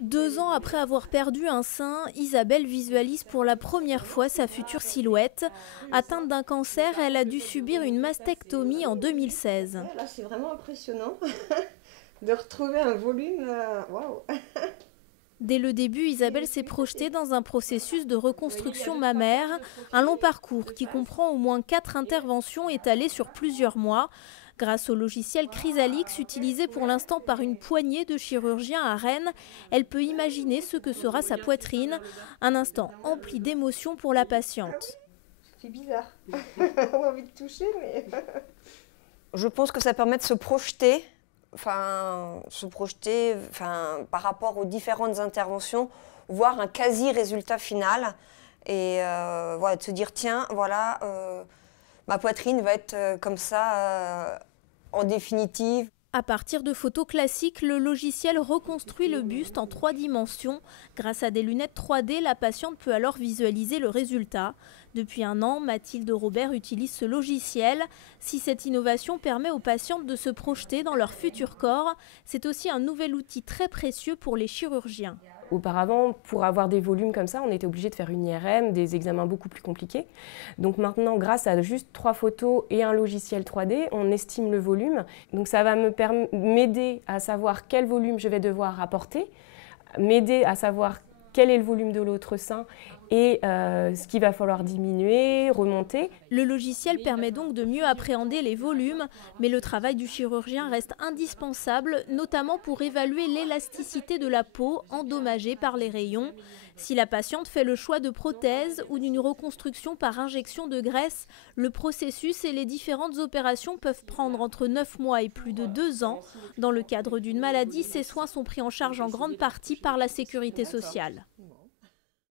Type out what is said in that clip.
2 ans après avoir perdu un sein, Isabelle visualise pour la première fois sa future silhouette. Atteinte d'un cancer, elle a dû subir une mastectomie en 2016. Là, c'est vraiment impressionnant de retrouver un volume. Waouh! Dès le début, Isabelle s'est projetée dans un processus de reconstruction mammaire, un long parcours qui comprend au moins 4 interventions étalées sur plusieurs mois. Grâce au logiciel Chrysalix, utilisé pour l'instant par une poignée de chirurgiens à Rennes, elle peut imaginer ce que sera sa poitrine. Un instant empli d'émotions pour la patiente. C'est bizarre. On a envie de toucher, mais... Je pense que ça permet de se projeter, par rapport aux différentes interventions, voir un quasi-résultat final et de se dire tiens, voilà, ma poitrine va être comme ça en définitive. À partir de photos classiques, le logiciel reconstruit le buste en 3 dimensions. Grâce à des lunettes 3D, la patiente peut alors visualiser le résultat. Depuis 1 an, Mathilde Robert utilise ce logiciel. Si cette innovation permet aux patientes de se projeter dans leur futur corps, c'est aussi un nouvel outil très précieux pour les chirurgiens. Auparavant, pour avoir des volumes comme ça, on était obligé de faire une IRM, des examens beaucoup plus compliqués. Donc maintenant, grâce à juste 3 photos et un logiciel 3D, on estime le volume. Donc ça va m'aider à savoir quel volume je vais devoir apporter, m'aider à savoir quel est le volume de l'autre sein et ce qu'il va falloir diminuer, remonter. Le logiciel permet donc de mieux appréhender les volumes, mais le travail du chirurgien reste indispensable, notamment pour évaluer l'élasticité de la peau endommagée par les rayons. Si la patiente fait le choix de prothèse ou d'une reconstruction par injection de graisse, le processus et les différentes opérations peuvent prendre entre 9 mois et plus de 2 ans. Dans le cadre d'une maladie, ces soins sont pris en charge en grande partie par la sécurité sociale.